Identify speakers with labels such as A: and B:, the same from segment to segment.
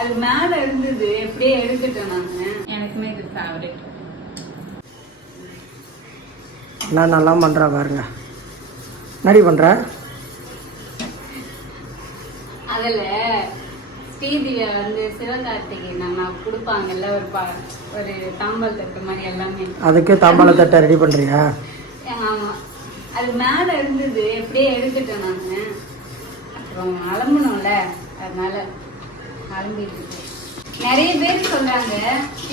A: அது மேல இருந்தது எப்படியே எடுத்துட்டேன் நானு. எனக்குமே இது ஃபேவரட்
B: நான் நல்லா பண்ணுறா பாருங்க. நடி பண்ணுற
A: அதுல ஸ்ரீதில வந்து சிவகார்த்திகேயன் அண்ணா கொடுப்பாங்கல்ல ஒரு பா ஒரு தாம்பல் தட்டு மாதிரி எல்லாமே.
B: அதுக்கு தாம்பாள தட்டை ரெடி பண்ணுறியா
A: ஆமா. அது மேல இருந்தது எப்படியே எடுத்துட்டேன் நானு. அப்புறம் அலம்பணும்ல அதனால. அலம்பிட்டு நிறைய பேர் சொல்றாங்க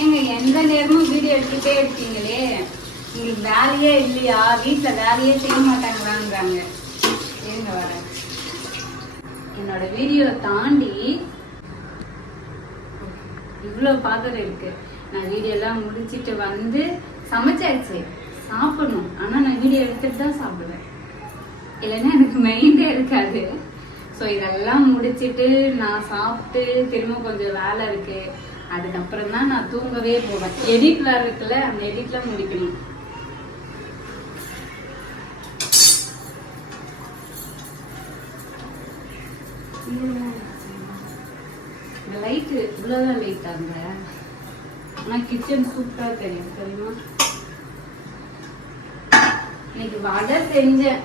A: ஏங்க எந்த நேரமும் வீடியோ எடுத்துட்டே இருக்கீங்களே? உங்களுக்கு வேலையே இல்லையா? வீட்டுல வேலையே செய்ய மாட்டாங்களான்றாங்க. ஏங்க வர. என்னோட வீடியோ தாண்டி இவ்வளோ பாத்திரம் இருக்கு. நான் வீடியோ எல்லாம் முடிச்சிட்டு வந்து சமைச்சாச்சு. சாப்பிடணும். ஆனா நான் வீடியோ எடுத்துட்டு தான் சாப்பிடுவேன். இல்லைன்னா எனக்கு மைண்டே இருக்காது. ஸோ இதெல்லாம் முடிச்சிட்டு நான் சாப்பிட்டு திரும்ப கொஞ்சம் வேலை இருக்கு. அதுக்கப்புறம் தான் நான் தூங்கவே போவேன். எடிட் இருக்குல்ல அந்த எடிட்ல முடிக்கணும். லைட்டு இவ்வளோதான் லைட் அங்க ஆனால் கிச்சன் சூப்பராக தெரியும் தெரியுமா? இன்னைக்கு வடை செஞ்சேன்.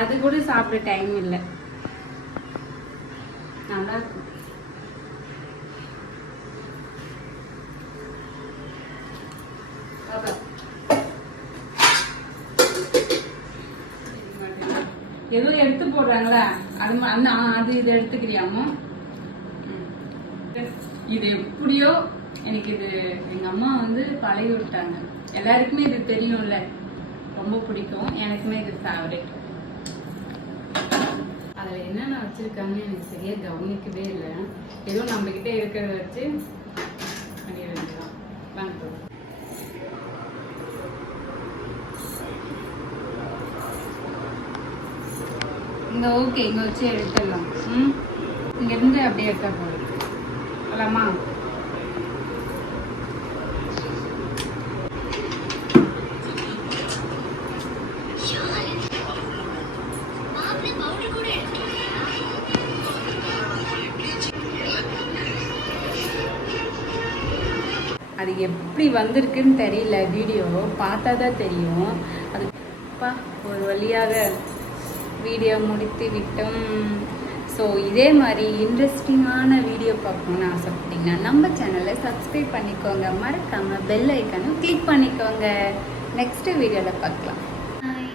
A: அது கூட சாப்பிட டைம் இல்லை. நல்லா இருக்கும் ஏதோ எடுத்து போடுறாங்களா? அது அந்த அது இது எடுத்துக்கிறியாமோ இது எப்படியோ எனக்கு இது எங்க அம்மா வந்து பழகி விட்டாங்க எல்லாருக்குமே இது தெரியும்ல. ரொம்ப பிடிக்கும். எனக்குமே இது ஃபேவரேட் அதுல என்னென்ன வச்சிருக்காங்கன்னு எனக்கு சரியா கவனிக்கவே இல்லை. ஏதோ நம்ம கிட்ட இருக்கிறத வச்சு பண்ணிட வேண்டியதான் வாங்க. இங்க ஓகே இங்க வச்சு எடுத்துடலாம். ம்? இங்க இருந்து அப்படியே எடுத்தா போதும். போலாமா? அது எப்படி வந்திருக்குன்னு தெரியல வீடியோ. பார்த்தா தான் தெரியும். அது அப்பா ஒரு வழியாக வீடியோ முடித்து விட்டோம். ஸோ இதே மாதிரி இன்ட்ரெஸ்டிங்கான வீடியோ பார்க்கணுன்னு ஆசைப்பட்டீங்கன்னா நம்ம சேனலை சப்ஸ்கிரைப் பண்ணிக்கோங்க. மறக்காமல் பெல் ஐக்கானும் கிளிக் பண்ணிக்கோங்க. நெக்ஸ்ட் வீடியோவில் பார்க்கலாம். பாய்